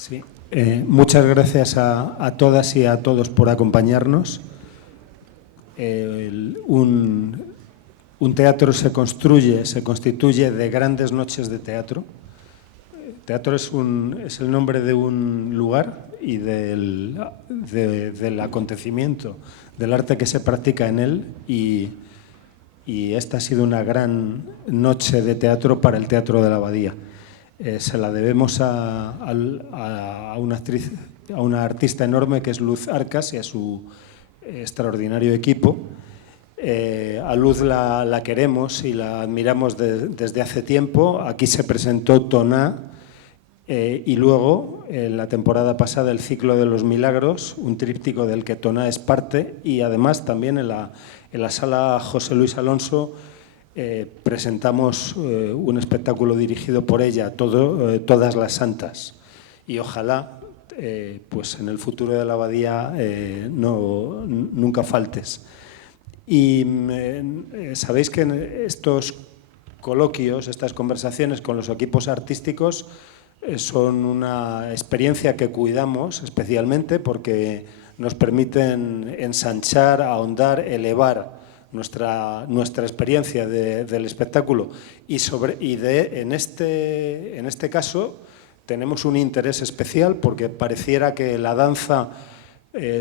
Sí. Muchas gracias a todas y a todos por acompañarnos. Un teatro se constituye de grandes noches de teatro. Teatro es el nombre de un lugar y del acontecimiento, del arte que se practica en él, y esta ha sido una gran noche de teatro para el Teatro de la Abadía. Se la debemos a una artista enorme que es Luz Arcas y a su extraordinario equipo. A Luz la queremos y la admiramos desde hace tiempo. Aquí se presentó Toná y luego, en la temporada pasada, El ciclo de los milagros, un tríptico del que Toná es parte, y además también en la sala José Luis Alonso presentamos un espectáculo dirigido por ella, Todas las Santas. Y ojalá, pues en el futuro de la Abadía nunca faltes. Y sabéis que en estos coloquios, estas conversaciones con los equipos artísticos son una experiencia que cuidamos especialmente porque nos permiten ensanchar, ahondar, elevar nuestra experiencia del espectáculo. En este caso tenemos un interés especial porque pareciera que la danza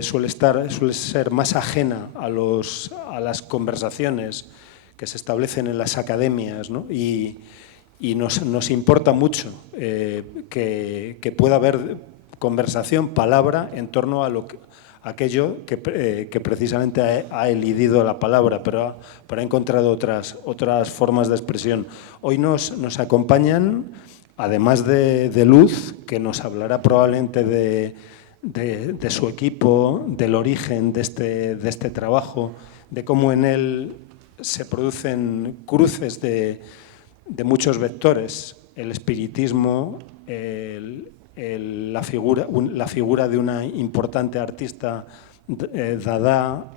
suele ser más ajena a las conversaciones que se establecen en las academias, ¿no? Y nos importa mucho que pueda haber conversación, palabra, en torno a aquello que precisamente ha elidido la palabra, pero ha encontrado otras formas de expresión. Hoy nos acompañan, además de Luz, que nos hablará probablemente de su equipo, del origen de este trabajo, de cómo en él se producen cruces de muchos vectores, el espiritismo, la figura de una importante artista Dada,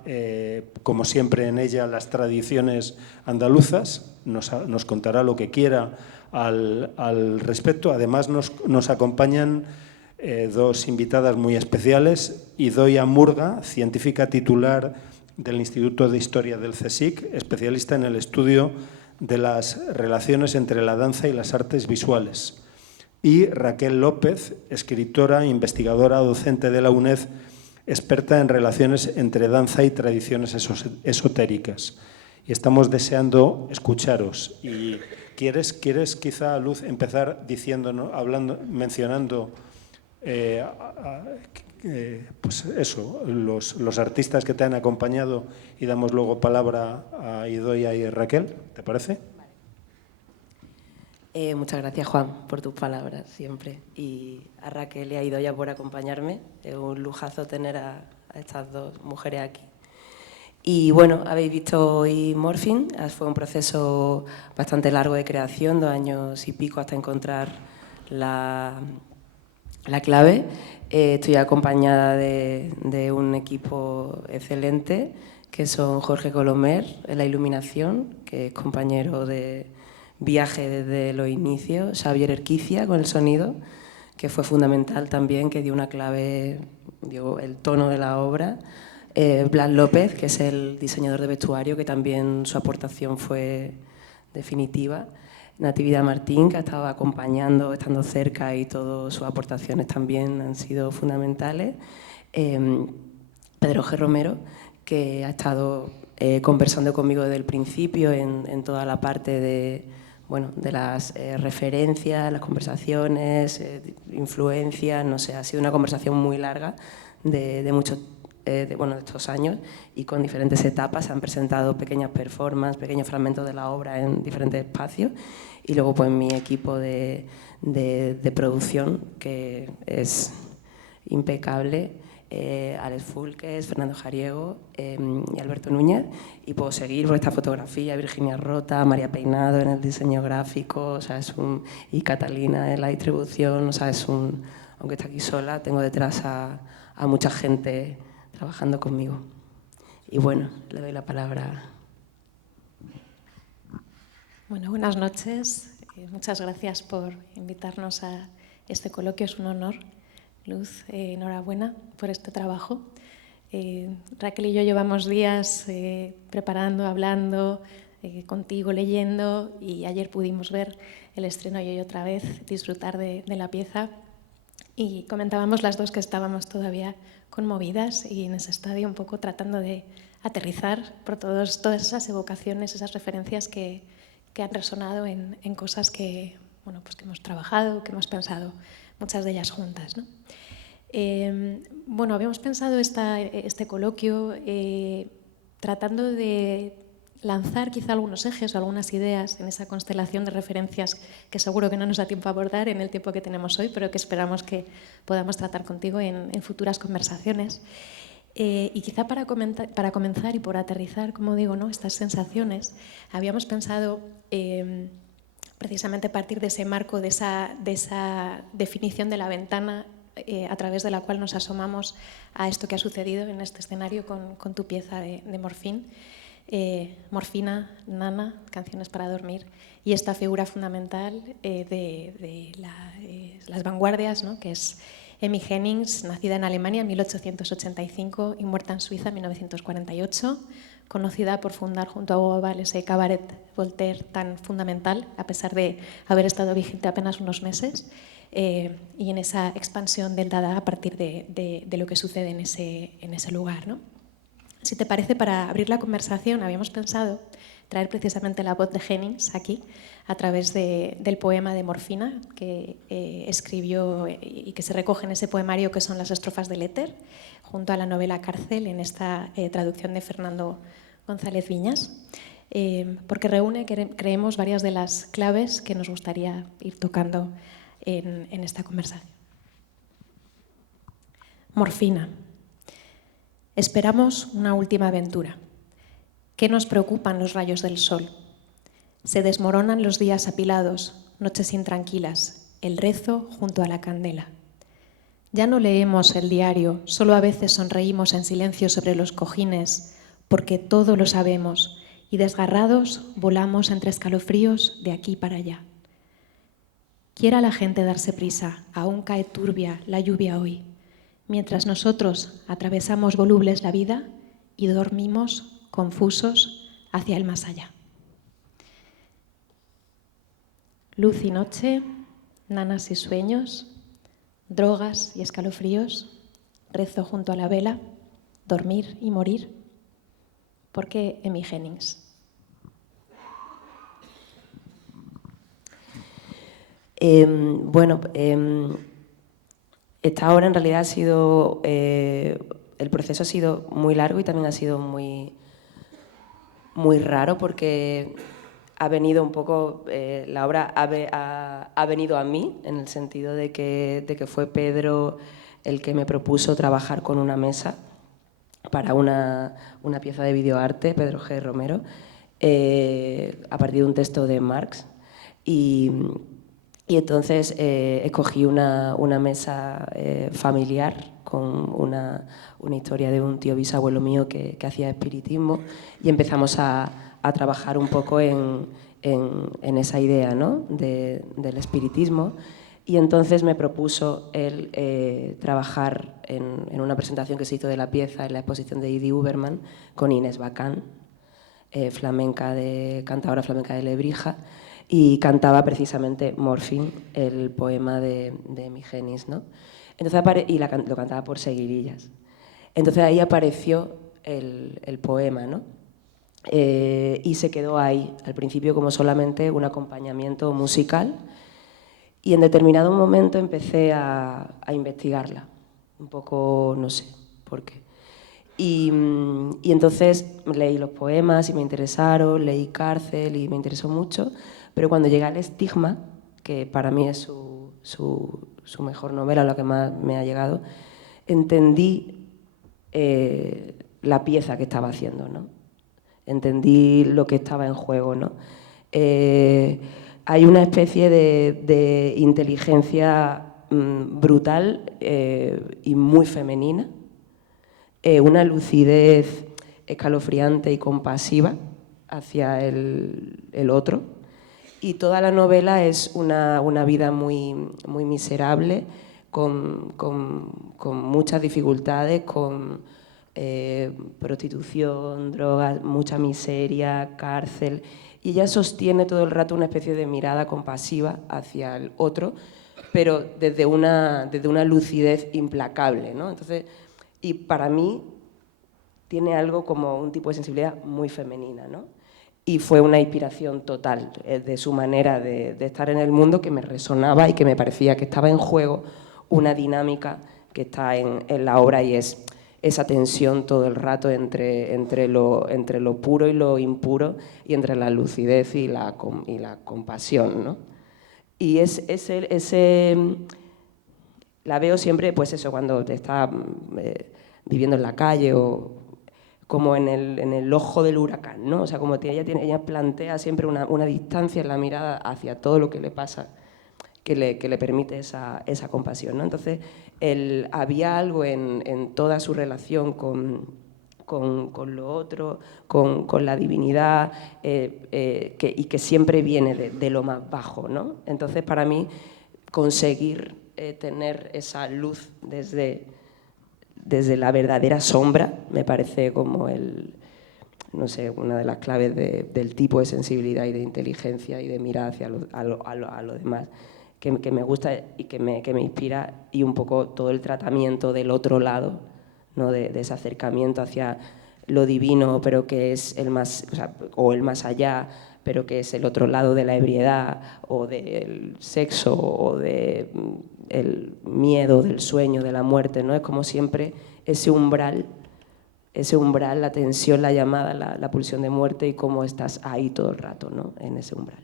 como siempre en ella las tradiciones andaluzas, nos contará lo que quiera al respecto. Además nos acompañan dos invitadas muy especiales, Idoia Murga, científica titular del Instituto de Historia del CSIC, especialista en el estudio de las relaciones entre la danza y las artes visuales. Y Raquel López, escritora, investigadora, docente de la UNED, experta en relaciones entre danza y tradiciones esotéricas. Y estamos deseando escucharos. Y ¿quieres quizá, Luz, empezar mencionando pues eso, los artistas que te han acompañado, y damos luego palabra a Idoia y a Raquel? ¿Te parece? Muchas gracias, Juan, por tus palabras siempre, y a Raquel y a Idoia por acompañarme. Es un lujazo tener a estas dos mujeres aquí. Y bueno, habéis visto hoy Morphine. Fue un proceso bastante largo de creación, 2 años y pico hasta encontrar la clave. Estoy acompañada de un equipo excelente, que son Jorge Colomer en la iluminación, que es compañero de viaje desde los inicios, Xavier Erquicia con el sonido, que fue fundamental también, que dio una clave, dio el tono de la obra, Blas López, que es el diseñador de vestuario, que también su aportación fue definitiva, Natividad Martín, que ha estado acompañando, estando cerca, y todas sus aportaciones también han sido fundamentales, Pedro G. Romero, que ha estado conversando conmigo desde el principio en toda la parte de las referencias, las conversaciones, influencias, no sé, ha sido una conversación muy larga de estos años, y con diferentes etapas. Se han presentado pequeñas performances, pequeños fragmentos de la obra en diferentes espacios, y luego pues mi equipo de producción, que es impecable, Alex Fulques, Fernando Jariego y Alberto Núñez, y puedo seguir por esta fotografía, Virginia Rota, María Peinado en el diseño gráfico, o sea, y Catalina en la distribución, o sea, aunque está aquí sola, tengo detrás a mucha gente trabajando conmigo. Y bueno, le doy la palabra. Bueno, buenas noches. Muchas gracias por invitarnos a este coloquio, es un honor. Luz, enhorabuena por este trabajo. Raquel y yo llevamos días preparando, hablando, contigo leyendo, y ayer pudimos ver el estreno y hoy otra vez disfrutar de la pieza, y comentábamos las dos que estábamos todavía conmovidas y en ese estadio un poco tratando de aterrizar por todas esas evocaciones, esas referencias que han resonado en cosas que, bueno, pues que hemos trabajado, que hemos pensado, muchas de ellas juntas, ¿no? Bueno, habíamos pensado este coloquio tratando de lanzar quizá algunos ejes o algunas ideas en esa constelación de referencias que seguro que no nos da tiempo a abordar en el tiempo que tenemos hoy, pero que esperamos que podamos tratar contigo en futuras conversaciones. Y quizá para comenzar y por aterrizar, como digo, ¿no?, estas sensaciones, habíamos pensado precisamente partir de ese marco, de esa definición de la ventana a través de la cual nos asomamos a esto que ha sucedido en este escenario con tu pieza de Morfín. Morfina, Nana, Canciones para dormir, y esta figura fundamental de las vanguardias, ¿no?, que es Emmy Hennings, nacida en Alemania en 1885 y muerta en Suiza en 1948, conocida por fundar junto a Hugo Ball ese cabaret Voltaire tan fundamental, a pesar de haber estado vigente apenas unos meses, y en esa expansión del Dada a partir de lo que sucede en ese lugar, ¿no? Si te parece, para abrir la conversación habíamos pensado traer precisamente la voz de Hennings aquí a través del poema de Morfina que escribió y que se recoge en ese poemario, que son las estrofas del éter, junto a la novela Cárcel, en esta traducción de Fernando González Viñas, porque reúne, creemos, varias de las claves que nos gustaría ir tocando en esta conversación. Morfina. Esperamos una última aventura. ¿Qué nos preocupan los rayos del sol? Se desmoronan los días apilados, noches intranquilas, el rezo junto a la candela. Ya no leemos el diario, solo a veces sonreímos en silencio sobre los cojines, porque todo lo sabemos, y desgarrados volamos entre escalofríos de aquí para allá. Quiera la gente darse prisa, aún cae turbia la lluvia hoy, mientras nosotros atravesamos volubles la vida y dormimos confusos hacia el más allá. Luz y noche, nanas y sueños, drogas y escalofríos, rezo junto a la vela, dormir y morir. ¿Por qué Emmy Hennings? Esta obra en realidad ha sido, el proceso ha sido muy largo y también ha sido muy raro, porque ha venido un poco, la obra ha venido a mí, en el sentido de que fue Pedro el que me propuso trabajar con una mesa para una pieza de videoarte, Pedro G. Romero, a partir de un texto de Marx. Y entonces escogí una mesa familiar con una historia de un tío bisabuelo mío que hacía espiritismo, y empezamos a trabajar un poco en esa idea, ¿no?, del espiritismo. Y entonces me propuso él trabajar en una presentación que se hizo de la pieza en la exposición de Idi Huberman con Inés Bacán, cantadora flamenca de Lebrija, y cantaba precisamente Morfín, el poema de Emmy Hennings, ¿no? Entonces lo cantaba por seguidillas. Entonces ahí apareció el poema, ¿no? Y se quedó ahí, al principio como solamente un acompañamiento musical, y en determinado momento empecé a investigarla, un poco, no sé por qué. Y entonces leí los poemas y me interesaron, leí Cárcel y me interesó mucho, pero cuando llegué al Estigma, que para mí es su mejor novela, lo que más me ha llegado, entendí la pieza que estaba haciendo, ¿no? Entendí lo que estaba en juego, ¿no? Hay una especie de inteligencia brutal y muy femenina, una lucidez escalofriante y compasiva hacia el otro, y toda la novela es una vida muy, muy miserable, con muchas dificultades, con prostitución, drogas, mucha miseria, cárcel, y ella sostiene todo el rato una especie de mirada compasiva hacia el otro, pero desde una lucidez implacable, ¿no? Entonces, y para mí tiene algo como un tipo de sensibilidad muy femenina, ¿no? Y fue una inspiración total de su manera de estar en el mundo, que me resonaba y que me parecía que estaba en juego una dinámica que está en la obra, y es esa tensión todo el rato entre lo puro y lo impuro, y entre la lucidez y la compasión, ¿no? Y la veo siempre, pues eso, cuando te está viviendo en la calle, o como en el ojo del huracán, ¿no? O sea, como ella plantea siempre una distancia en la mirada hacia todo lo que le pasa, que le permite esa compasión, ¿no? Entonces, había algo en toda su relación con lo otro, con la divinidad, y que siempre viene de lo más bajo, ¿no? Entonces, para mí, conseguir tener esa luz desde la verdadera sombra me parece como no sé, una de las claves del tipo de sensibilidad y de inteligencia y de mirar hacia lo demás, que me gusta y que me inspira, y un poco todo el tratamiento del otro lado, ¿no? de ese acercamiento hacia lo divino, pero que es el más allá, pero que es el otro lado de la ebriedad, o del sexo, o del miedo, del sueño, de la muerte, ¿no? Es como siempre ese umbral, la tensión, la llamada, la pulsión de muerte, y cómo estás ahí todo el rato, ¿no? En ese umbral.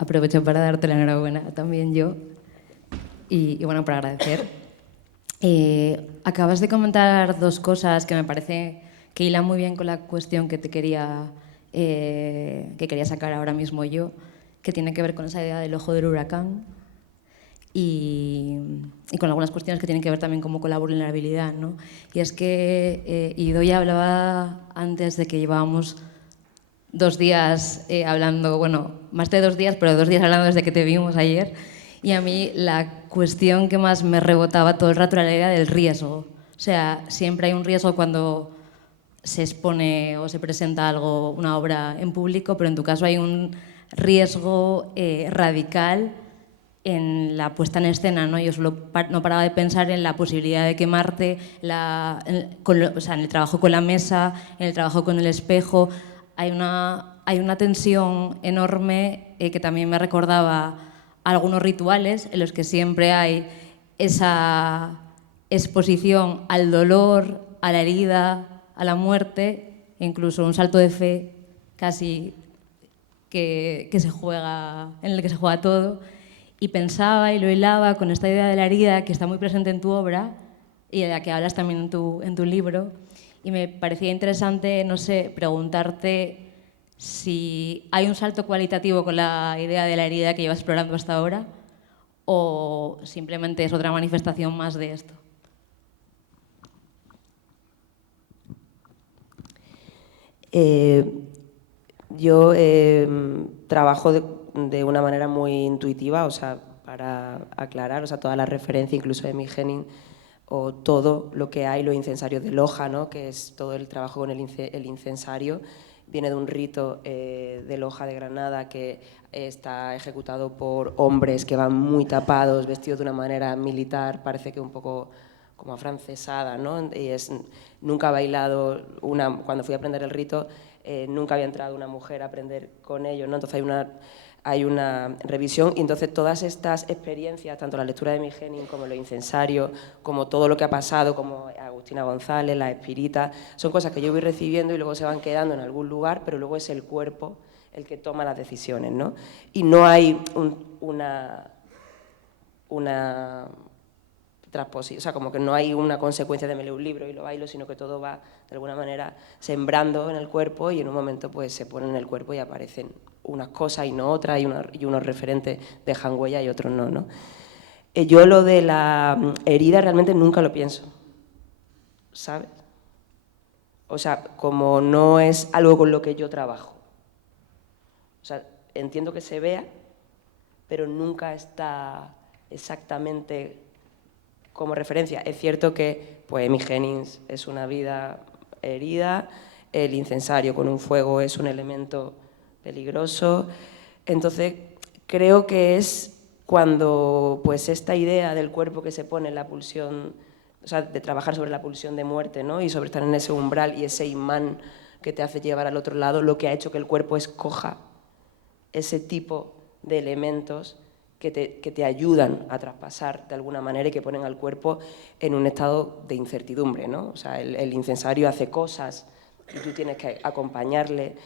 Aprovecho para darte la enhorabuena también yo, y bueno, para agradecer. Acabas de comentar dos cosas que me parece que hilan muy bien con la cuestión que quería sacar ahora mismo yo, que tiene que ver con esa idea del ojo del huracán, y con algunas cuestiones que tienen que ver también como con la vulnerabilidad, ¿no? Y es que Idoia hablaba antes de que llevábamos 2 días hablando, bueno, más de 2 días, pero 2 días hablando desde que te vimos ayer, y a mí la cuestión que más me rebotaba todo el rato era la idea del riesgo. O sea, siempre hay un riesgo cuando se expone o se presenta algo, una obra en público, pero en tu caso hay un riesgo radical en la puesta en escena, ¿no? Yo no paraba de pensar en la posibilidad de quemarte, en el trabajo con la mesa, en el trabajo con el espejo. Hay una tensión enorme que también me recordaba algunos rituales en los que siempre hay esa exposición al dolor, a la herida, a la muerte, incluso un salto de fe casi en el que se juega todo. Y pensaba y lo hilaba con esta idea de la herida que está muy presente en tu obra y de la que hablas también en tu libro. Y me parecía interesante, no sé, preguntarte si hay un salto cualitativo con la idea de la herida que llevas explorando hasta ahora, o simplemente es otra manifestación más de esto. Yo trabajo de una manera muy intuitiva, o sea, para aclarar, o sea, toda la referencia, incluso de Emmy Henning, o todo lo que hay, los incensarios de Loja, ¿no? Que es todo el trabajo con el incensario, viene de un rito de Loja de Granada que está ejecutado por hombres que van muy tapados, vestidos de una manera militar, parece que un poco como afrancesada, ¿no? Y nunca ha bailado cuando fui a aprender el rito, nunca había entrado una mujer a aprender con ellos, ¿no? Entonces hay una revisión, y entonces todas estas experiencias, tanto la lectura de Emmy Henning como los incensarios, como todo lo que ha pasado, como Agustina González, la Espirita, son cosas que yo voy recibiendo y luego se van quedando en algún lugar, pero luego es el cuerpo el que toma las decisiones, ¿no? Y no hay una transposición, o sea, como que no hay una consecuencia de me leo un libro y lo bailo, sino que todo va de alguna manera sembrando en el cuerpo, y en un momento pues se pone en el cuerpo y aparecen unas cosas y no otras, y unos referentes dejan huella y otros no, ¿no? Yo lo de la herida realmente nunca lo pienso, ¿sabes? O sea, como no es algo con lo que yo trabajo. O sea, entiendo que se vea, pero nunca está exactamente como referencia. Es cierto que pues, Amy Hennings es una vida herida, el incensario con un fuego es un elemento peligroso. Entonces, creo que es cuando pues, esta idea del cuerpo que se pone en la pulsión, o sea, de trabajar sobre la pulsión de muerte, ¿no? Y sobre estar en ese umbral y ese imán que te hace llevar al otro lado, lo que ha hecho que el cuerpo escoja ese tipo de elementos que te ayudan a traspasar de alguna manera y que ponen al cuerpo en un estado de incertidumbre, ¿no? O sea, el incensario hace cosas y tú tienes que acompañarle,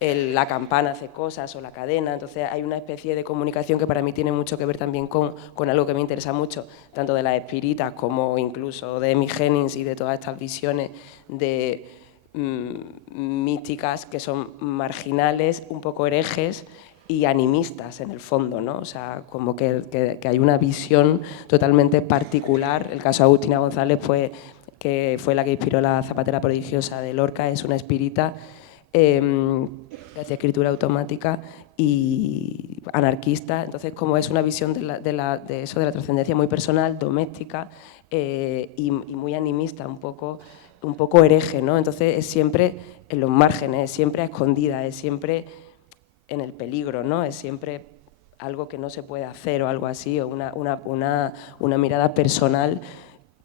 la campana hace cosas o la cadena, entonces hay una especie de comunicación que para mí tiene mucho que ver también con algo que me interesa mucho, tanto de las espiritas como incluso de Amy Hennings y de todas estas visiones de místicas que son marginales, un poco herejes y animistas en el fondo, ¿no? O sea, como que hay una visión totalmente particular. El caso de Agustina González, pues, que fue la que inspiró La zapatera prodigiosa de Lorca, es una espírita que hace escritura automática y anarquista. Entonces, como es una visión de eso, de la trascendencia muy personal, doméstica y muy animista, un poco hereje, ¿no? Entonces, es siempre en los márgenes, es siempre a escondidas, es siempre en el peligro, ¿no? Es siempre algo que no se puede hacer o algo así, o una mirada personal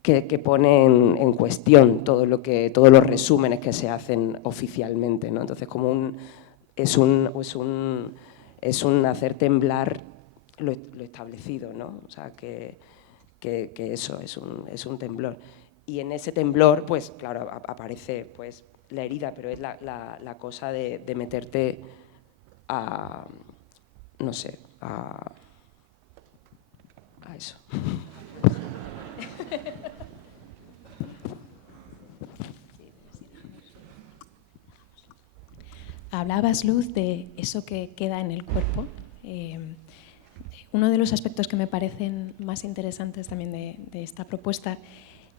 que pone en cuestión todos los resúmenes que se hacen oficialmente, ¿no? Entonces, como es un hacer temblar lo establecido, ¿no? O sea, que eso es un temblor. Y en ese temblor, pues, claro, aparece pues, la herida, pero es la cosa de meterte a, no sé, a eso. Hablabas, Luz, de eso que queda en el cuerpo. Uno de los aspectos que me parecen más interesantes también de esta propuesta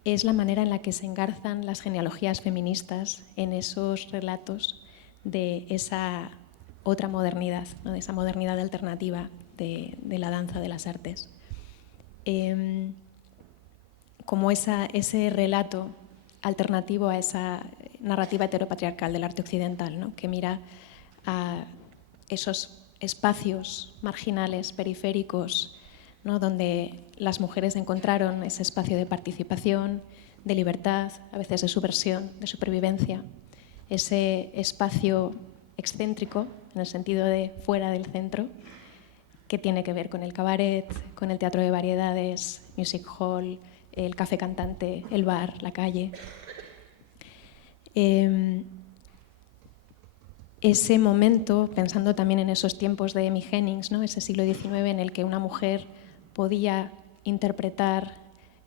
es la manera en la que se engarzan las genealogías feministas en esos relatos de esa otra modernidad, ¿no? De esa modernidad alternativa de la danza, de las artes. Como ese relato alternativo a esa narrativa heteropatriarcal del arte occidental, ¿no? Que mira a esos espacios marginales, periféricos, ¿no? Donde las mujeres encontraron ese espacio de participación, de libertad, a veces de subversión, de supervivencia, ese espacio excéntrico, en el sentido de fuera del centro, que tiene que ver con el cabaret, con el teatro de variedades, music hall, el café cantante, el bar, la calle. Ese momento, pensando también en esos tiempos de Amy Hennings, ¿no? Ese siglo XIX en el que una mujer podía interpretar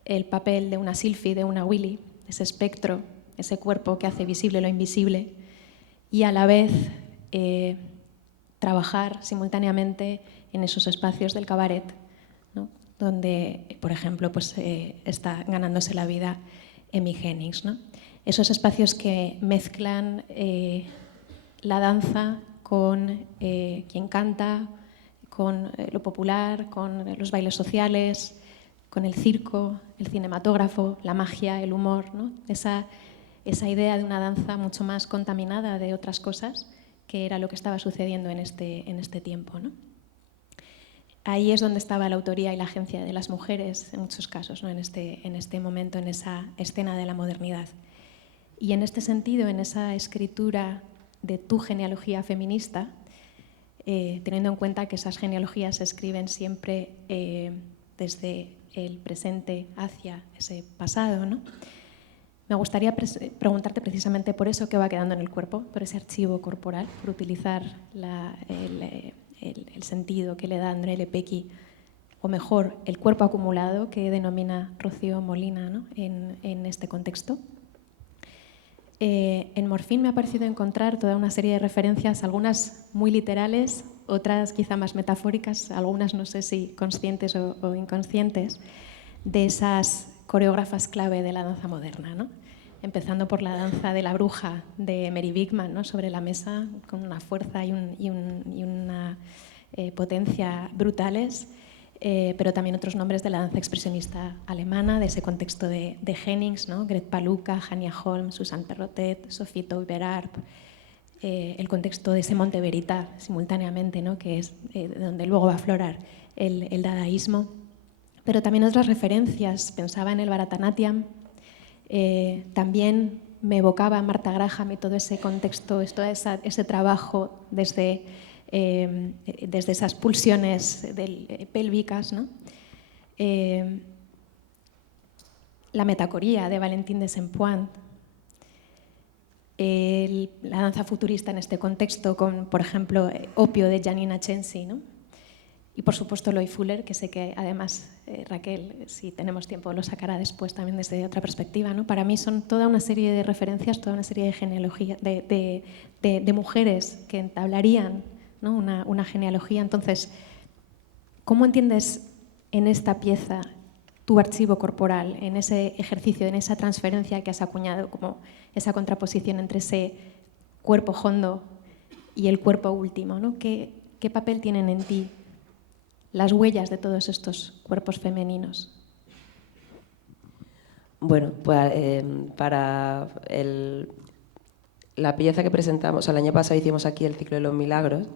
el papel de una Sylphie, de una Willy, ese espectro, ese cuerpo que hace visible lo invisible, y a la vez trabajar simultáneamente en esos espacios del cabaret, ¿no? Donde, por ejemplo, pues, está ganándose la vida Amy Hennings, ¿no? Esos espacios que mezclan la danza con quien canta, con lo popular, con los bailes sociales, con el circo, el cinematógrafo, la magia, el humor, ¿no? Esa idea de una danza mucho más contaminada de otras cosas, que era lo que estaba sucediendo en este tiempo, ¿no? Ahí es donde estaba la autoría y la agencia de las mujeres, en muchos casos, ¿no? en este momento, en esa escena de la modernidad. Y en este sentido, en esa escritura de tu genealogía feminista, teniendo en cuenta que esas genealogías se escriben siempre desde el presente hacia ese pasado, ¿no? Me gustaría preguntarte precisamente por eso que va quedando en el cuerpo, por ese archivo corporal, por utilizar el sentido que le da André Lepecki, o mejor, el cuerpo acumulado que denomina Rocío Molina, ¿no? en este contexto. En Morfín me ha parecido encontrar toda una serie de referencias, algunas muy literales, otras quizá más metafóricas, algunas no sé si conscientes o inconscientes, de esas coreógrafas clave de la danza moderna, ¿no? empezando por la danza de la bruja de Mary Bigman, ¿no? Sobre la mesa, con una fuerza y una potencia brutales, pero también otros nombres de la danza expresionista alemana, de ese contexto de Hennings, ¿no? Gret Paluca, Hania Holm, Susanne Perrotet, Sophie Teuber-Arp, el contexto de ese Monte Verita simultáneamente, ¿no? Que es donde luego va a aflorar el dadaísmo. Pero también otras referencias, pensaba en el Bharatanatyam, también me evocaba Martha Graham y todo ese contexto, todo ese trabajo desde esas pulsiones pélvicas, ¿no? La metacoría de Valentin de Saint-Point, la danza futurista en este contexto con, por ejemplo, Opio de Janina Chensi, ¿no? Y, por supuesto, Loy Fuller, que sé que, además, Raquel, si tenemos tiempo, lo sacará después también desde otra perspectiva, ¿no? Para mí son toda una serie de referencias, toda una serie de genealogías, de mujeres que entablarían, ¿no? una genealogía. Entonces, ¿cómo entiendes en esta pieza tu archivo corporal, en ese ejercicio, en esa transferencia que has acuñado, como esa contraposición entre ese cuerpo hondo y el cuerpo último, ¿no? ¿Qué papel tienen en ti las huellas de todos estos cuerpos femeninos? Bueno, pues para la pieza que presentamos, el año pasado hicimos aquí el ciclo de los milagros,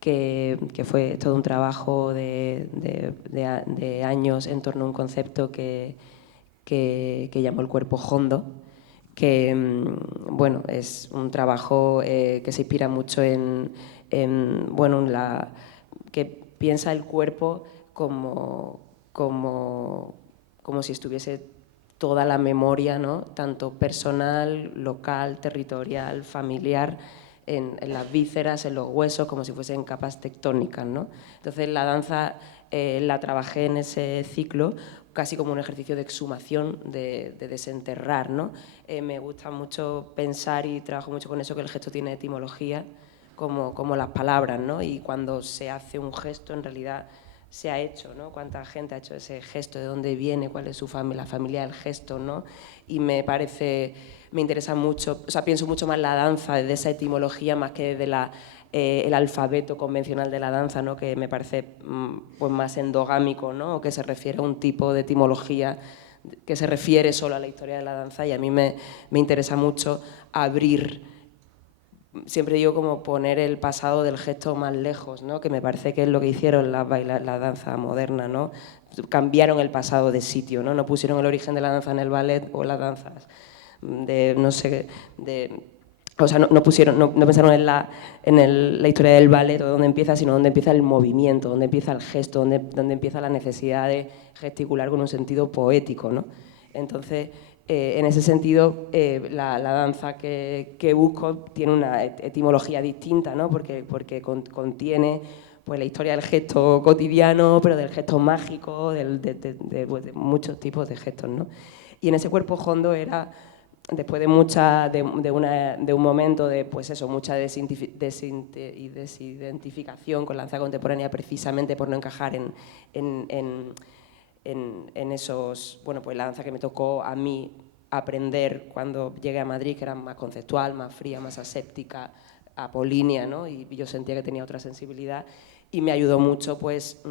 que fue todo un trabajo de años en torno a un concepto que llamó el cuerpo hondo, que bueno, es un trabajo que se inspira mucho que piensa el cuerpo como si estuviese toda la memoria, ¿no? Tanto personal, local, territorial, familiar, en las vísceras, en los huesos, como si fuesen capas tectónicas, ¿no? Entonces la danza la trabajé en ese ciclo casi como un ejercicio de exhumación, de desenterrar, ¿no? Me gusta mucho pensar, y trabajo mucho con eso, que el gesto tiene etimología, como las palabras, ¿no? Y cuando se hace un gesto, en realidad se ha hecho, ¿no? Cuánta gente ha hecho ese gesto, de dónde viene, cuál es su familia, la familia del gesto, ¿no? Y me interesa mucho, o sea, pienso mucho más la danza desde esa etimología más que desde el alfabeto convencional de la danza, ¿no? Que me parece pues más endogámico, ¿no? O que se refiere a un tipo de etimología que se refiere solo a la historia de la danza, y a mí me interesa mucho abrir. Siempre digo como poner el pasado del gesto más lejos, ¿no? Que me parece que es lo que hicieron la danza moderna, ¿no? Cambiaron el pasado de sitio, ¿no? No pusieron el origen de la danza en el ballet o las danzas o sea, no pensaron en la historia del ballet o dónde empieza, sino dónde empieza el movimiento, dónde empieza el gesto, dónde empieza la necesidad de gesticular con un sentido poético, ¿no? Entonces, en ese sentido, la danza que busco tiene una etimología distinta, ¿no? Porque contiene pues la historia del gesto cotidiano, pero del gesto mágico, de muchos tipos de gestos, ¿no? Y en ese cuerpo hondo era, después de un momento de pues eso, mucha desidentificación con la danza contemporánea, precisamente por no encajar en esos, bueno, pues la danza que me tocó a mí aprender cuando llegué a Madrid, que era más conceptual, más fría, más aséptica, apolínea, ¿no? Y yo sentía que tenía otra sensibilidad, y me ayudó mucho pues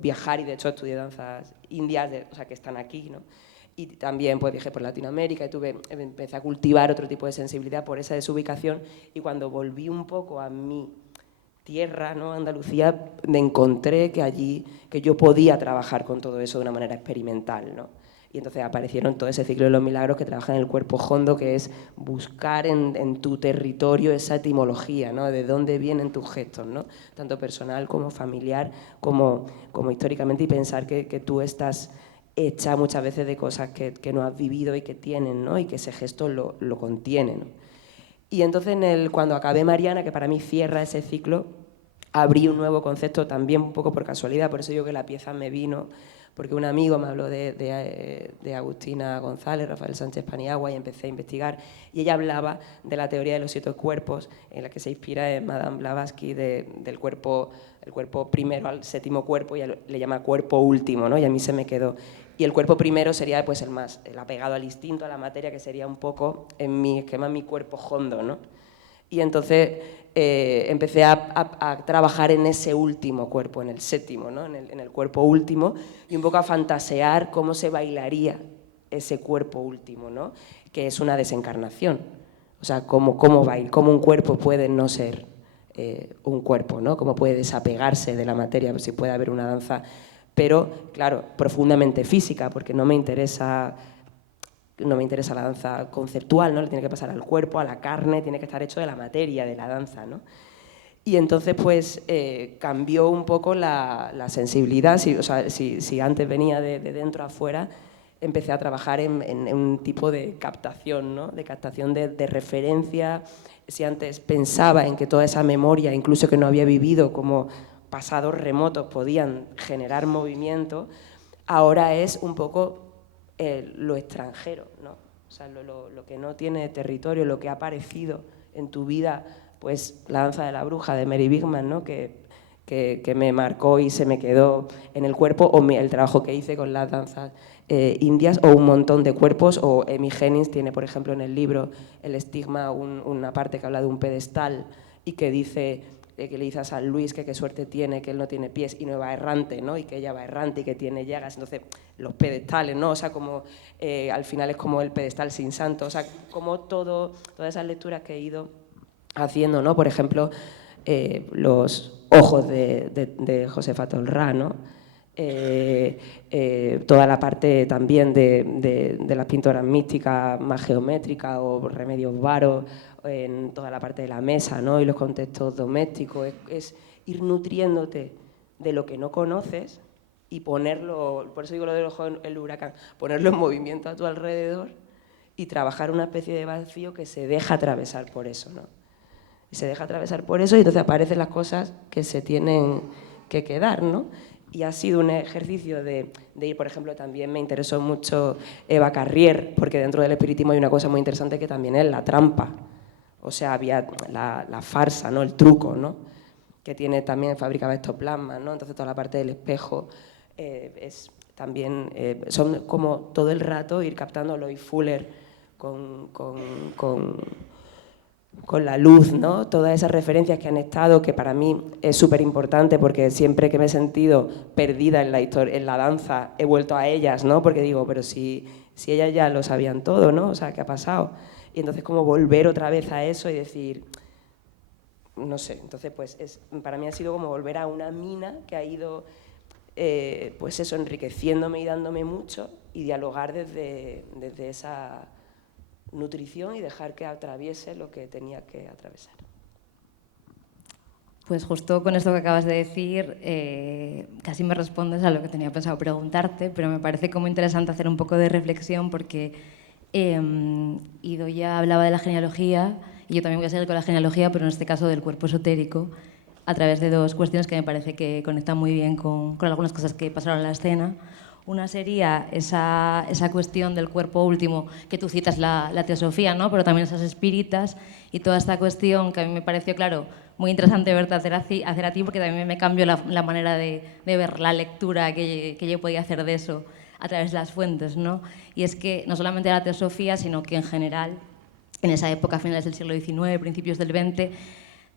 viajar, y de hecho estudié danzas indias, o sea, que están aquí, ¿no? Y también pues viajé por Latinoamérica y empecé a cultivar otro tipo de sensibilidad por esa desubicación, y cuando volví un poco a mi tierra, ¿no? Andalucía, me encontré que yo podía trabajar con todo eso de una manera experimental, ¿no? Y entonces aparecieron todo ese ciclo de los milagros que trabaja en el cuerpo hondo, que es buscar en tu territorio esa etimología, ¿no? De dónde vienen tus gestos, ¿no? Tanto personal como familiar, como históricamente, y pensar que tú estás hecha muchas veces de cosas que no has vivido y que tienen, ¿no? Y que ese gesto lo contiene, ¿no? Y entonces cuando acabé Mariana, que para mí cierra ese ciclo, abrí un nuevo concepto también un poco por casualidad, por eso digo que la pieza me vino, porque un amigo me habló de Agustina González, Rafael Sánchez Paniagua, y empecé a investigar, y ella hablaba de la teoría de los 7 cuerpos, en la que se inspira en Madame Blavatsky, del cuerpo, el cuerpo primero al 7º cuerpo, y le llama cuerpo último, ¿no? Y a mí se me quedó. Y el cuerpo primero sería pues el apegado al instinto, a la materia, que sería un poco, en mi esquema, mi cuerpo hondo, ¿no? Y entonces empecé a trabajar en ese último cuerpo, en el 7º, ¿no? en el cuerpo último, y un poco a fantasear cómo se bailaría ese cuerpo último, ¿no? Que es una desencarnación. O sea, cómo un cuerpo puede no ser un cuerpo, ¿no? Cómo puede desapegarse de la materia, si puede haber una danza, pero, claro, profundamente física, porque no me interesa la danza conceptual, ¿no? Le tiene que pasar al cuerpo, a la carne, tiene que estar hecho de la materia, de la danza, ¿no? Y entonces, pues, cambió un poco la sensibilidad. Si antes venía de dentro a afuera, empecé a trabajar en un tipo de captación, ¿no? De captación de referencia. Si antes pensaba en que toda esa memoria, incluso que no había vivido, como pasados remotos, podían generar movimiento, ahora es un poco lo extranjero, ¿no? O sea, lo que no tiene territorio, lo que ha aparecido en tu vida, pues la danza de la bruja de Mary Bigman, ¿no? que me marcó y se me quedó en el cuerpo, o el trabajo que hice con las danzas indias, o un montón de cuerpos, o Amy Hennings tiene, por ejemplo, en el libro El estigma, una parte que habla de un pedestal y que dice que le dice a San Luis que qué suerte tiene, que él no tiene pies y no va errante, ¿no? Y que ella va errante y que tiene llagas. Entonces, los pedestales, ¿no? O sea, como al final es como el pedestal sin santo. O sea, como todas esas lecturas que he ido haciendo, ¿no? Por ejemplo, los ojos de Josefa Tolrá, ¿no? Toda la parte también de las pintoras místicas más geométricas, o Remedios Varo, en toda la parte de la mesa, ¿no? Y los contextos domésticos, es ir nutriéndote de lo que no conoces y ponerlo, por eso digo lo del ojo del huracán, ponerlo en movimiento a tu alrededor y trabajar una especie de vacío que se deja atravesar por eso, ¿no? Y se deja atravesar por eso, y entonces aparecen las cosas que se tienen que quedar, ¿no? Y ha sido un ejercicio de ir, por ejemplo, también me interesó mucho Eva Carrier, porque dentro del espiritismo hay una cosa muy interesante que también es la trampa. O sea, había la farsa, ¿no? El truco, ¿no? Que tiene también, fabricaba ectoplasmas, ¿no? Entonces toda la parte del espejo es también, son como todo el rato ir captando Lois Fuller con la luz, ¿no? Todas esas referencias que han estado, que para mí es súper importante, porque siempre que me he sentido perdida en la danza, he vuelto a ellas, ¿no? Porque digo, pero si ellas ya lo sabían todo, ¿no? O sea, ¿qué ha pasado? Y entonces como volver otra vez a eso y decir, no sé, entonces pues para mí ha sido como volver a una mina que ha ido, pues eso, enriqueciéndome y dándome mucho, y dialogar desde esa nutrición y dejar que atraviese lo que tenía que atravesar. Pues justo con esto que acabas de decir, casi me respondes a lo que tenía pensado preguntarte, pero me parece como interesante hacer un poco de reflexión, porque Idoia hablaba de la genealogía, y yo también voy a seguir con la genealogía, pero en este caso del cuerpo esotérico, a través de 2 cuestiones que me parece que conectan muy bien con algunas cosas que pasaron en la escena. Una sería esa cuestión del cuerpo último, que tú citas la teosofía, ¿no? Pero también esas espíritas, y toda esta cuestión que a mí me pareció, claro, muy interesante verte hacer a ti, porque también me cambió la manera de ver la lectura que yo podía hacer de eso a través de las fuentes, ¿no? Y es que no solamente la teosofía, sino que en general, en esa época, finales del siglo XIX, principios del XX,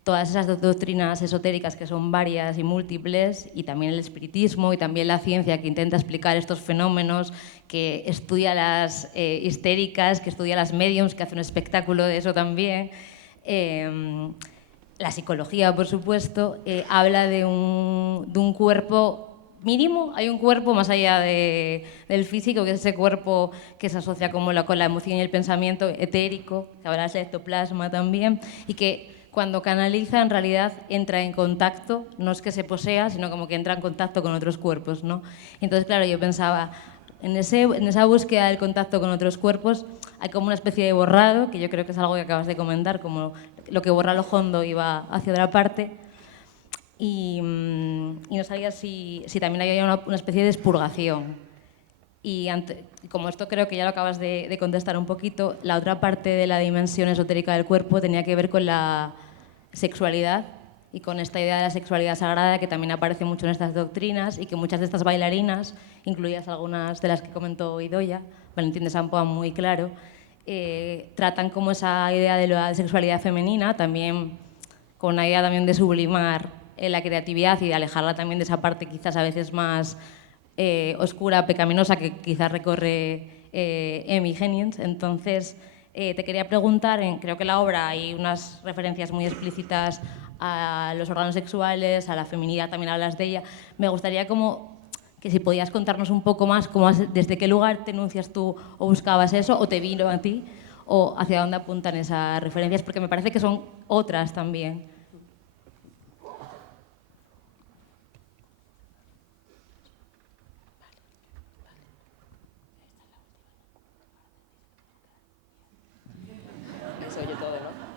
todas esas doctrinas esotéricas, que son varias y múltiples, y también el espiritismo y también la ciencia que intenta explicar estos fenómenos, que estudia las histéricas, que estudia las mediums, que hace un espectáculo de eso también. La psicología, por supuesto, habla de un cuerpo mínimo. Hay un cuerpo más allá del físico, que es ese cuerpo que se asocia como con la emoción y el pensamiento etérico, que hablas de ectoplasma también, y que cuando canaliza, en realidad entra en contacto, no es que se posea, sino como que entra en contacto con otros cuerpos, ¿no? Entonces, claro, yo pensaba, en esa búsqueda del contacto con otros cuerpos hay como una especie de borrado, que yo creo que es algo que acabas de comentar, como lo que borra lo hondo y va hacia otra parte. y no sabía si también había una especie de expurgación. Y como esto creo que ya lo acabas de contestar un poquito, la otra parte de la dimensión esotérica del cuerpo tenía que ver con la sexualidad y con esta idea de la sexualidad sagrada que también aparece mucho en estas doctrinas y que muchas de estas bailarinas, incluidas algunas de las que comentó Idoia, Valentín de San Juan muy claro, tratan como esa idea de la sexualidad femenina, también con una idea también de sublimar la creatividad y de alejarla también de esa parte quizás a veces más oscura, pecaminosa, que quizás recorre Amy Hennings. Entonces, te quería preguntar, creo que en la obra hay unas referencias muy explícitas a los órganos sexuales, a la feminidad, también hablas de ella. Me gustaría como que si podías contarnos un poco más desde qué lugar te enuncias tú o buscabas eso, o te vino a ti, o hacia dónde apuntan esas referencias, porque me parece que son otras también. Se oye todo, ¿no?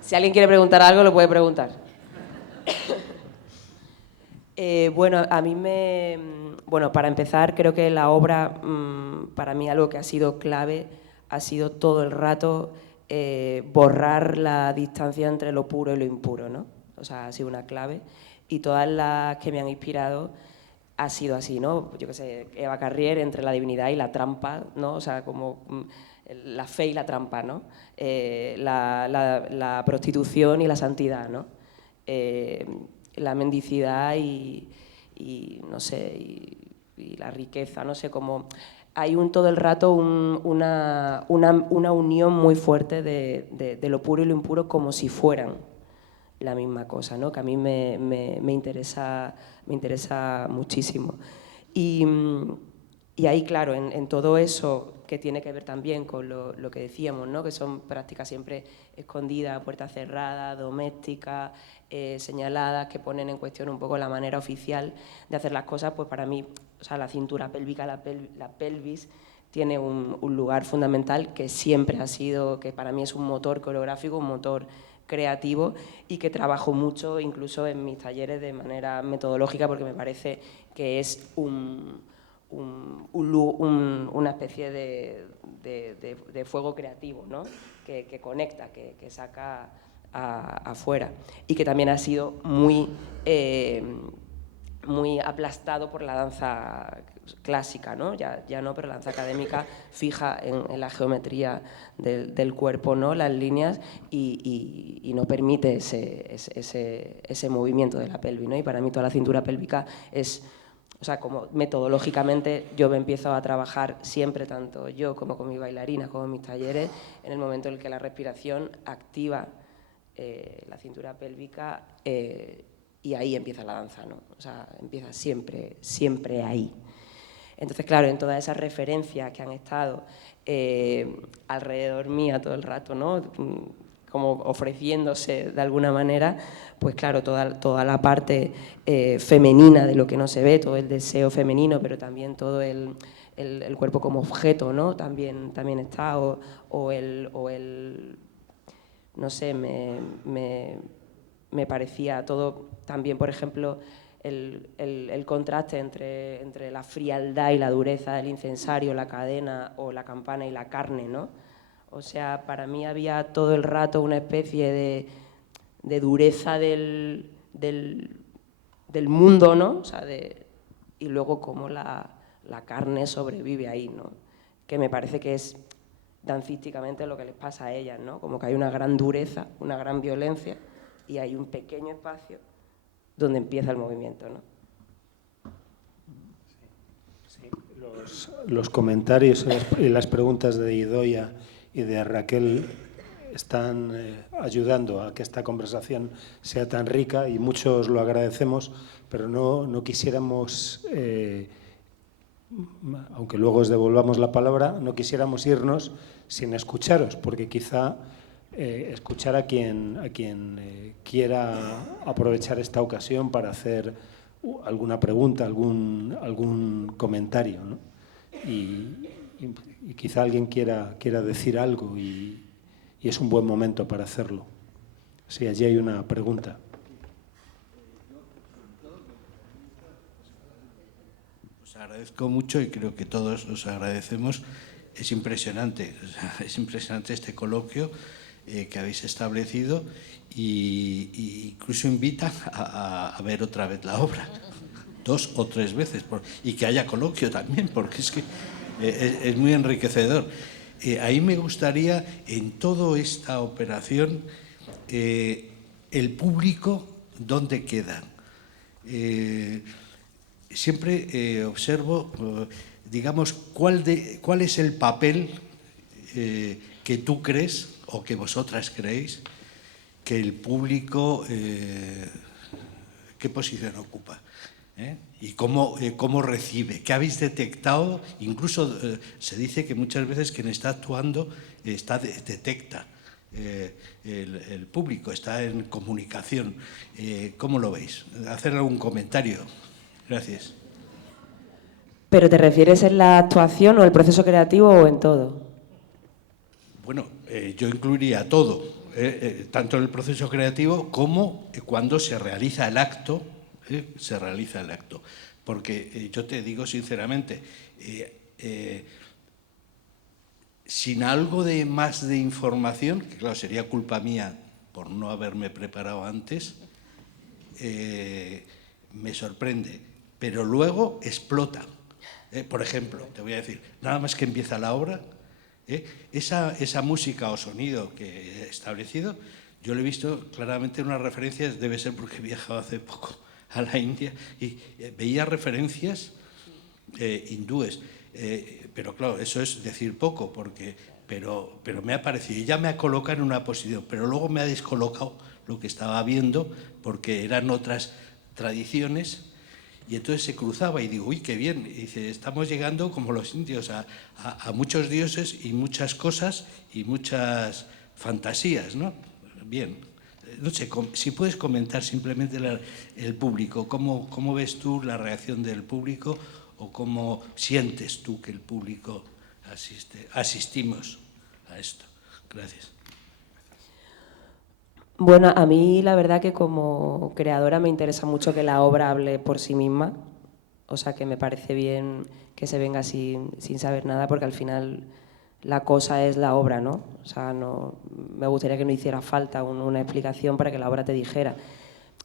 Si alguien quiere preguntar algo, lo puede preguntar. Bueno, a mí bueno, para empezar, creo que la obra, para mí algo que ha sido clave, ha sido todo el rato borrar la distancia entre lo puro y lo impuro, ¿no? O sea, ha sido una clave. Y todas las que me han inspirado ha sido así, ¿no? Yo qué sé, Eva Carrier, entre la divinidad y la trampa, ¿no? O sea, como la fe y la trampa, ¿no? La prostitución y la santidad, ¿no? La mendicidad y no sé, y la riqueza, no sé, como hay todo el rato una unión muy fuerte de lo puro y lo impuro como si fueran la misma cosa, ¿no? Que a mí me interesa muchísimo. Y ahí, claro, en todo eso que tiene que ver también con lo que decíamos, ¿no? Que son prácticas siempre escondidas, puertas cerradas, domésticas, señaladas, que ponen en cuestión un poco la manera oficial de hacer las cosas, pues para mí, o sea, la cintura pélvica, la pelvis, tiene un lugar fundamental que siempre ha sido, que para mí es un motor coreográfico, un motor creativo y que trabajo mucho incluso en mis talleres de manera metodológica porque me parece que es una especie de fuego creativo, ¿no? que conecta, que saca afuera y que también ha sido muy aplastado por la danza clásica, ¿no? Ya no, pero la danza académica fija en la geometría del cuerpo, ¿no? Las líneas y no permite ese movimiento de la pelvis, ¿no? Y para mí toda la cintura pélvica es, o sea, como metodológicamente yo me empiezo a trabajar siempre, tanto yo como con mis bailarinas, como en mis talleres, en el momento en el que la respiración activa la cintura pélvica y ahí empieza la danza, ¿no? O sea, empieza siempre ahí. Entonces, claro, en todas esas referencias que han estado alrededor mía todo el rato, ¿no? Como ofreciéndose de alguna manera, pues claro, toda la parte femenina de lo que no se ve, todo el deseo femenino, pero también todo el cuerpo como objeto, ¿no? También está, o el no sé, me parecía todo también, por ejemplo, el contraste entre la frialdad y la dureza del incensario, la cadena o la campana y la carne, ¿no? O sea, para mí había todo el rato una especie de dureza del mundo, ¿no? O sea, y luego cómo la carne sobrevive ahí, ¿no? Que me parece que es dancísticamente lo que les pasa a ellas, ¿no? Como que hay una gran dureza, una gran violencia y hay un pequeño espacio donde empieza el movimiento, ¿no? Sí. Los comentarios y las preguntas de Idoia y de Raquel están ayudando a que esta conversación sea tan rica y muchos lo agradecemos, pero no quisiéramos, aunque luego os devolvamos la palabra, no quisiéramos irnos sin escucharos, porque quizá escuchar a quien quiera aprovechar esta ocasión para hacer alguna pregunta, algún comentario, ¿no? Y quizá alguien quiera decir algo y y es un buen momento para hacerlo. Sí, allí hay una pregunta. Os agradezco mucho y creo que todos os agradecemos. Es impresionante, es impresionante este coloquio que habéis establecido y incluso invita a ver otra vez la obra, 2 o 3 veces, y que haya coloquio también, porque es que es muy enriquecedor. Ahí me gustaría, en toda esta operación, el público, ¿dónde queda? Siempre observo, digamos, cuál es el papel que tú crees o que vosotras creéis que el público, qué posición ocupa, y cómo recibe, qué habéis detectado. Incluso se dice que muchas veces quien está actuando detecta el público, está en comunicación. ¿Cómo lo veis? Hacer algún comentario. Gracias. ¿Pero te refieres en la actuación o el proceso creativo o en todo? Bueno, yo incluiría todo, tanto en el proceso creativo como cuando se realiza el acto, porque yo te digo sinceramente, sin algo de más de información, que claro, sería culpa mía por no haberme preparado antes, me sorprende, pero luego explota. Por ejemplo, te voy a decir, nada más que empieza la obra, esa música o sonido que he establecido, yo lo he visto claramente en unas referencias, debe ser porque he viajado hace poco a la India y veía referencias hindúes, pero claro, eso es decir poco, pero me ha parecido, y ya me ha colocado en una posición, pero luego me ha descolocado lo que estaba viendo porque eran otras tradiciones. Y entonces se cruzaba y digo, uy, qué bien. Y dice, estamos llegando como los indios a muchos dioses y muchas cosas y muchas fantasías, ¿no? Bien. No sé, si puedes comentar simplemente el público, ¿cómo ves tú la reacción del público o cómo sientes tú que el público asistimos a esto? Gracias. Bueno, a mí la verdad que como creadora me interesa mucho que la obra hable por sí misma, o sea que me parece bien que se venga sin saber nada, porque al final la cosa es la obra, ¿no? O sea, no, me gustaría que no hiciera falta una explicación para que la obra te dijera.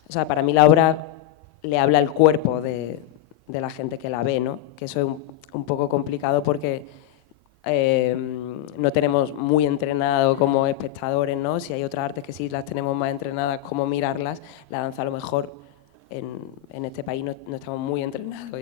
O sea, para mí la obra le habla al cuerpo de la gente que la ve, ¿no? Que eso es un poco complicado porque no tenemos muy entrenado como espectadores, ¿no? Si hay otras artes que sí las tenemos más entrenadas, cómo mirarlas. La danza a lo mejor en este país no estamos muy entrenados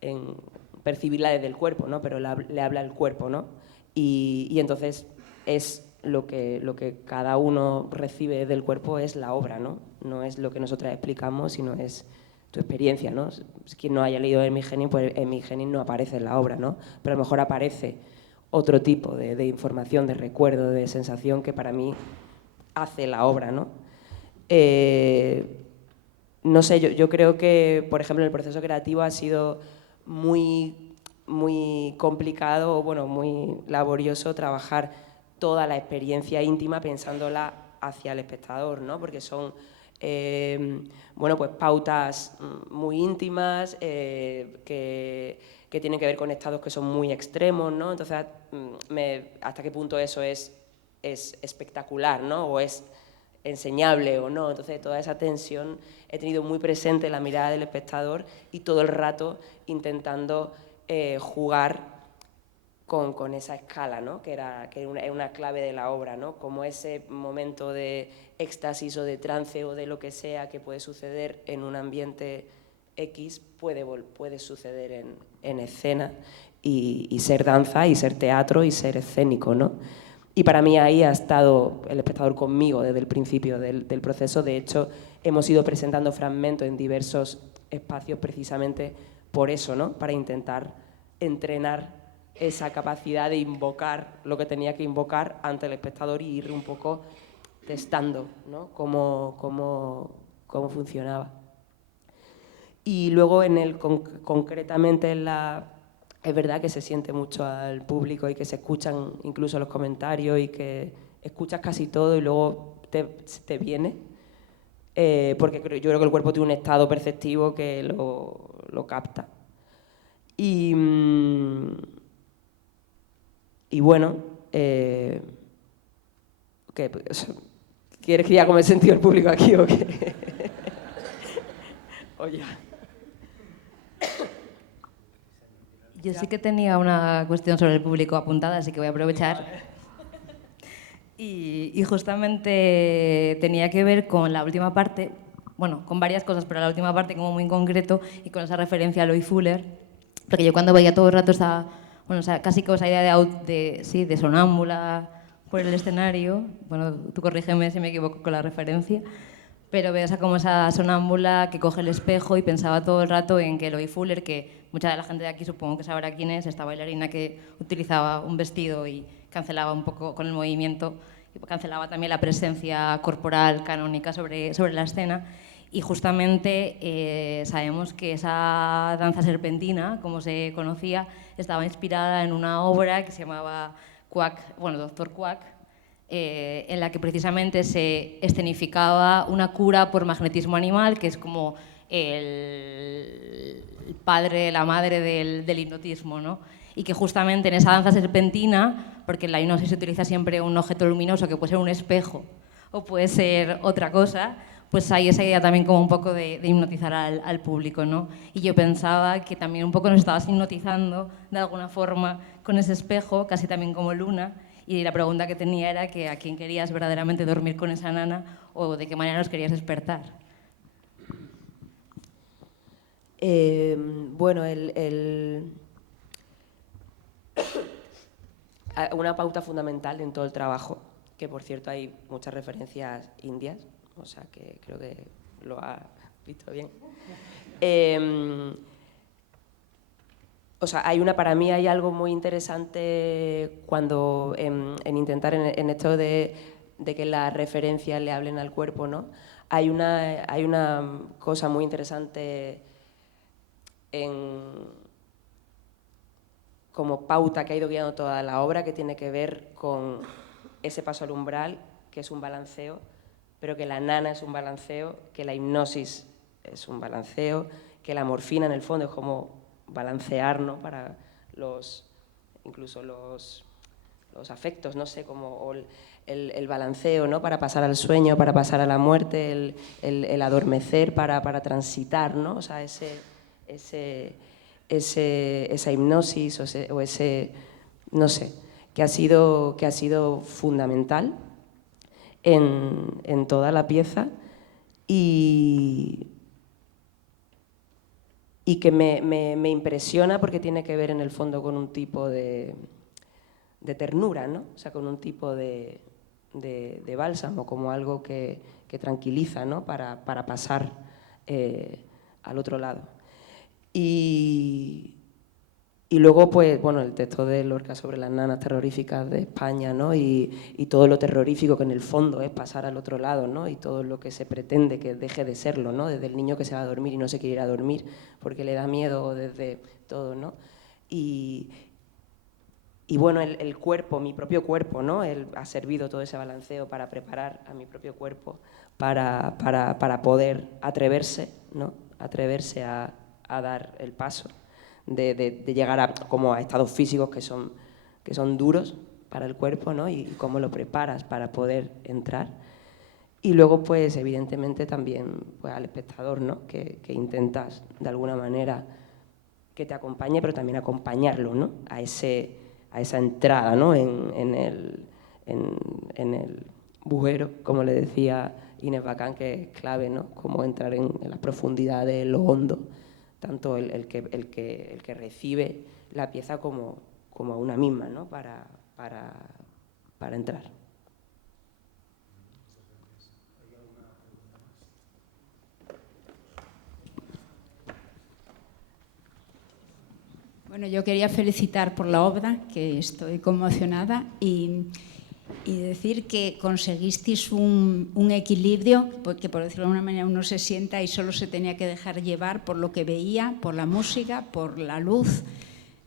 en percibirla desde el cuerpo, ¿no? Pero le habla al cuerpo, ¿no? Y entonces es lo que cada uno recibe del cuerpo es la obra, ¿no? No es lo que nosotras explicamos, sino es tu experiencia, ¿no? Quien no haya leído Hemigenes, pues Hemigenes no aparece en la obra, ¿no? Pero a lo mejor aparece otro tipo de información, de recuerdo, de sensación que para mí hace la obra, ¿no? No sé, yo creo que, por ejemplo, el proceso creativo ha sido muy, muy complicado, bueno, muy laborioso trabajar toda la experiencia íntima pensándola hacia el espectador, ¿no? Porque son bueno, pues pautas muy íntimas que tienen que ver con estados que son muy extremos, ¿no? Entonces, hasta qué punto eso es espectacular, ¿no? O es enseñable o no. Entonces, toda esa tensión he tenido muy presente la mirada del espectador y todo el rato intentando jugar con esa escala, ¿no? que es una clave de la obra, ¿no? Como ese momento de éxtasis o de trance o de lo que sea que puede suceder en un ambiente X puede suceder en escena y ser danza y ser teatro y ser escénico, ¿no? Y para mí ahí ha estado el espectador conmigo desde el principio del proceso. De hecho, hemos ido presentando fragmentos en diversos espacios precisamente por eso, ¿no? Para intentar entrenar esa capacidad de invocar lo que tenía que invocar ante el espectador y ir un poco testando, ¿no? cómo funcionaba. Y luego concretamente es verdad que se siente mucho al público y que se escuchan incluso los comentarios y que escuchas casi todo y luego te viene, porque yo creo que el cuerpo tiene un estado perceptivo que lo capta. Y bueno, ¿quieres que ya como he sentido el público aquí o qué? Oye. Yo sí que tenía una cuestión sobre el público apuntada, así que voy a aprovechar. Y justamente tenía que ver con la última parte, bueno, con varias cosas, pero la última parte como muy en concreto y con esa referencia a Loie Fuller, porque yo cuando veía todo el rato esa, bueno, o sea, casi con esa idea de sonámbula por el escenario, bueno, tú corrígeme si me equivoco con la referencia, pero veo como esa sonámbula que coge el espejo y pensaba todo el rato en que Loie Fuller, que mucha de la gente de aquí supongo que sabrá quién es, esta bailarina que utilizaba un vestido y cancelaba un poco con el movimiento y cancelaba también la presencia corporal canónica sobre la escena. Y justamente sabemos que esa danza serpentina, como se conocía, estaba inspirada en una obra que se llamaba Quack, bueno, Doctor Quack, en la que precisamente se escenificaba una cura por magnetismo animal, que es como el padre, la madre del hipnotismo, ¿no? Y que justamente en esa danza serpentina, porque en la hipnosis se utiliza siempre un objeto luminoso que puede ser un espejo o puede ser otra cosa, pues hay esa idea también como un poco de hipnotizar al público, ¿no? Y yo pensaba que también un poco nos estabas hipnotizando de alguna forma con ese espejo, casi también como Luna, y la pregunta que tenía era que a quién querías verdaderamente dormir con esa nana o de qué manera nos querías despertar. Bueno, una pauta fundamental en todo el trabajo, que por cierto hay muchas referencias indias, o sea que creo que lo has visto bien. O sea, para mí hay algo muy interesante cuando en intentar en esto de que las referencias le hablen al cuerpo, ¿no? Hay una cosa muy interesante como pauta que ha ido guiando toda la obra, que tiene que ver con ese paso al umbral, que es un balanceo, pero que la nana es un balanceo, que la hipnosis es un balanceo, que la morfina en el fondo es como balancear, ¿no? Para incluso los afectos, no sé, como el balanceo, ¿no? Para pasar al sueño, para pasar a la muerte, el adormecer, para transitar, ¿no? O sea, esa hipnosis o ese, no sé, que ha sido fundamental en toda la pieza y que me impresiona porque tiene que ver en el fondo con un tipo de ternura, ¿no? O sea, con un tipo de bálsamo, como algo que tranquiliza, ¿no? Para pasar al otro lado. Y luego, pues, bueno, el texto de Lorca sobre las nanas terroríficas de España, ¿no? Y todo lo terrorífico que en el fondo es pasar al otro lado, ¿no? Y todo lo que se pretende que deje de serlo, ¿no? Desde el niño que se va a dormir y no se quiere ir a dormir porque le da miedo, desde todo, ¿no? Y bueno, el cuerpo, mi propio cuerpo, ¿no? Ha servido todo ese balanceo para preparar a mi propio cuerpo para poder atreverse, ¿no? Atreverse a dar el paso de llegar como a estados físicos que son duros para el cuerpo, ¿no? Y cómo lo preparas para poder entrar. Y luego, pues, evidentemente también pues, al espectador, ¿no? Que intentas, de alguna manera, que te acompañe, pero también acompañarlo, ¿no? A esa entrada, ¿no? en el bujero, como le decía Inés Bacán, que es clave, ¿no? Cómo entrar en las profundidades, en lo hondo, tanto el que recibe la pieza como a una misma, ¿no? para entrar. Bueno, yo quería felicitar por la obra, que estoy conmocionada, y decir que conseguisteis un equilibrio, porque por decirlo de alguna manera uno se sienta y solo se tenía que dejar llevar por lo que veía, por la música, por la luz,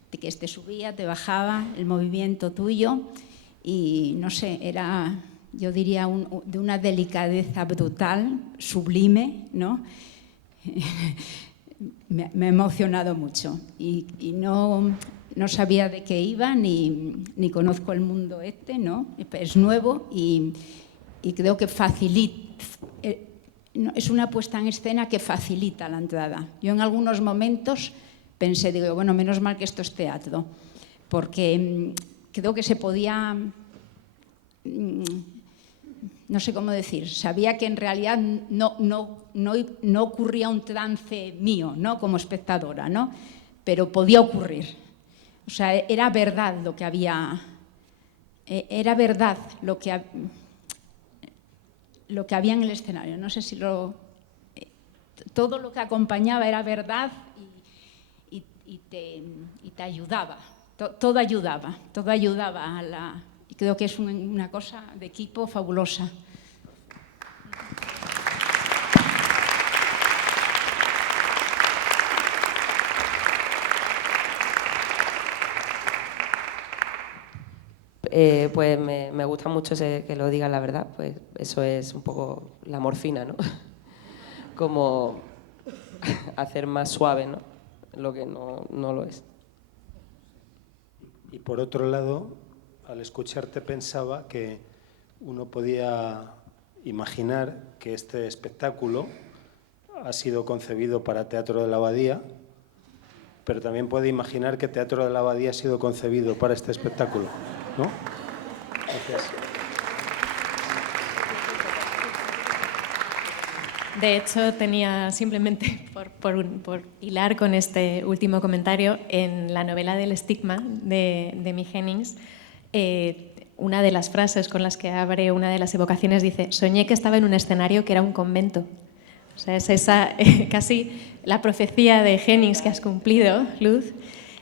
que te subía, te bajaba, el movimiento tuyo, y no sé, era, yo diría, de una delicadeza brutal, sublime, ¿no? Me ha emocionado mucho y no sabía de qué iba ni conozco el mundo este, ¿no? Es nuevo y creo que facilita, es una puesta en escena que facilita la entrada. Yo en algunos momentos pensé, digo, bueno, menos mal que esto es teatro, porque creo que se podía, no sé cómo decir, sabía que en realidad no ocurría un trance mío, ¿no? Como espectadora, ¿no? Pero podía ocurrir. O sea, era verdad lo que había, era verdad lo que había en el escenario. No sé si todo lo que acompañaba era verdad y te ayudaba. Todo ayudaba a la... Y creo que es una cosa de equipo fabulosa. Pues me gusta mucho que lo digas, la verdad, pues eso es un poco la morfina, ¿no? Como hacer más suave, ¿no? Lo que no lo es. Y por otro lado, al escucharte pensaba que uno podía imaginar que este espectáculo ha sido concebido para Teatro de la Abadía, pero también puede imaginar que Teatro de la Abadía ha sido concebido para este espectáculo, ¿no? Gracias. De hecho, tenía simplemente, por hilar con este último comentario, en la novela del estigma de Mi Hennings, una de las frases con las que abre una de las evocaciones dice: soñé que estaba en un escenario que era un convento. O sea, es esa casi la profecía de Hennings que has cumplido, Luz,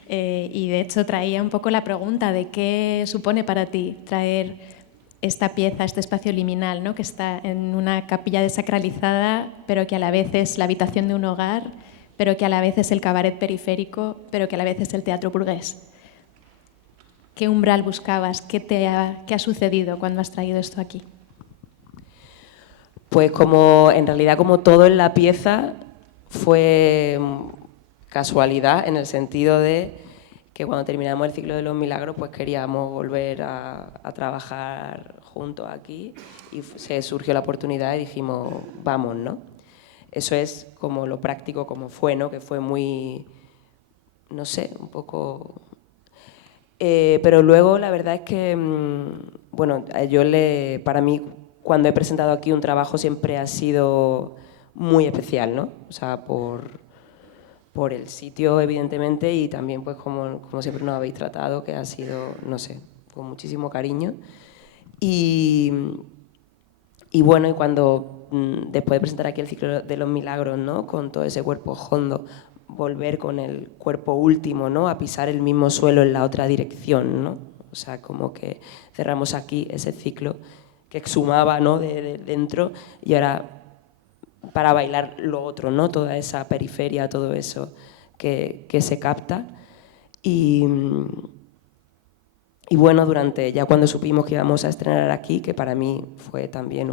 y de hecho traía un poco la pregunta de qué supone para ti traer esta pieza, este espacio liminal, ¿no? Que está en una capilla desacralizada, pero que a la vez es la habitación de un hogar, pero que a la vez es el cabaret periférico, pero que a la vez es el teatro burgués. ¿Qué umbral buscabas? ¿Qué ha sucedido cuando has traído esto aquí? Pues en realidad como todo en la pieza fue casualidad, en el sentido de que cuando terminamos el ciclo de los milagros pues queríamos volver a trabajar juntos aquí y se surgió la oportunidad y dijimos, vamos, ¿no? Eso es como lo práctico, como fue, ¿no? Que fue muy, no sé, un poco... pero luego la verdad es que, bueno, para mí cuando he presentado aquí un trabajo siempre ha sido muy especial, ¿no? O sea, por el sitio, evidentemente, y también pues como siempre nos habéis tratado, que ha sido, no sé, con muchísimo cariño. Y bueno, y cuando después de presentar aquí el ciclo de los milagros, ¿no? Con todo ese cuerpo hondo, volver con el cuerpo último, ¿no? A pisar el mismo suelo en la otra dirección, ¿no? O sea, como que cerramos aquí ese ciclo que exhumaba, ¿no? de dentro, y ahora para bailar lo otro, ¿no? Toda esa periferia, todo eso que se capta. Y bueno, ya cuando supimos que íbamos a estrenar aquí, que para mí fue también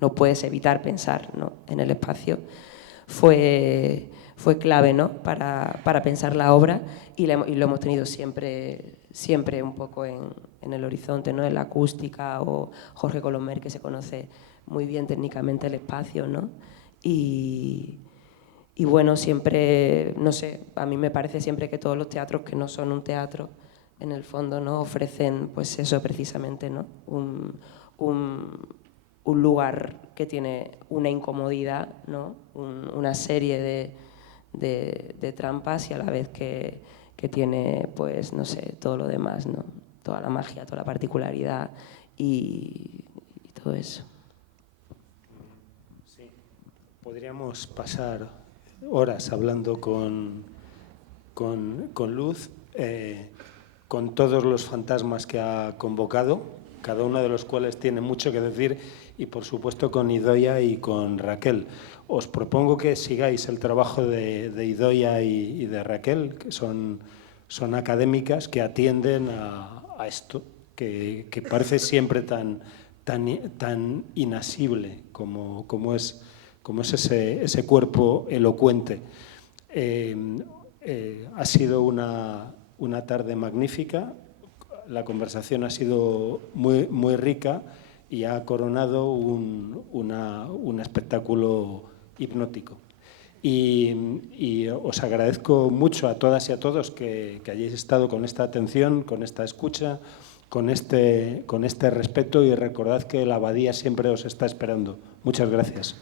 no puedes evitar pensar, ¿no? En el espacio, fue clave, ¿no? para pensar la obra, y lo hemos tenido siempre un poco en el horizonte, ¿no? En la acústica, o Jorge Colomer, que se conoce muy bien técnicamente el espacio, ¿no? Y bueno, siempre, no sé, a mí me parece siempre que todos los teatros que no son un teatro, en el fondo, ¿no? Ofrecen pues eso precisamente, ¿no? Un lugar que tiene una incomodidad, ¿no? Una serie de trampas, y a la vez que tiene, pues, no sé, todo lo demás, ¿no? Toda la magia, toda la particularidad y todo eso. Sí, podríamos pasar horas hablando con Luz, con todos los fantasmas que ha convocado, cada uno de los cuales tiene mucho que decir, y por supuesto con Idoia y con Raquel. Os propongo que sigáis el trabajo de Idoia y de Raquel, que son académicas que atienden a esto, que parece siempre tan inasible como es ese cuerpo elocuente. Ha sido una tarde magnífica, la conversación ha sido muy rica y ha coronado un espectáculo hipnótico. Y os agradezco mucho a todas y a todos que hayáis estado con esta atención, con esta escucha, con este respeto, y recordad que la Abadía siempre os está esperando. Muchas gracias.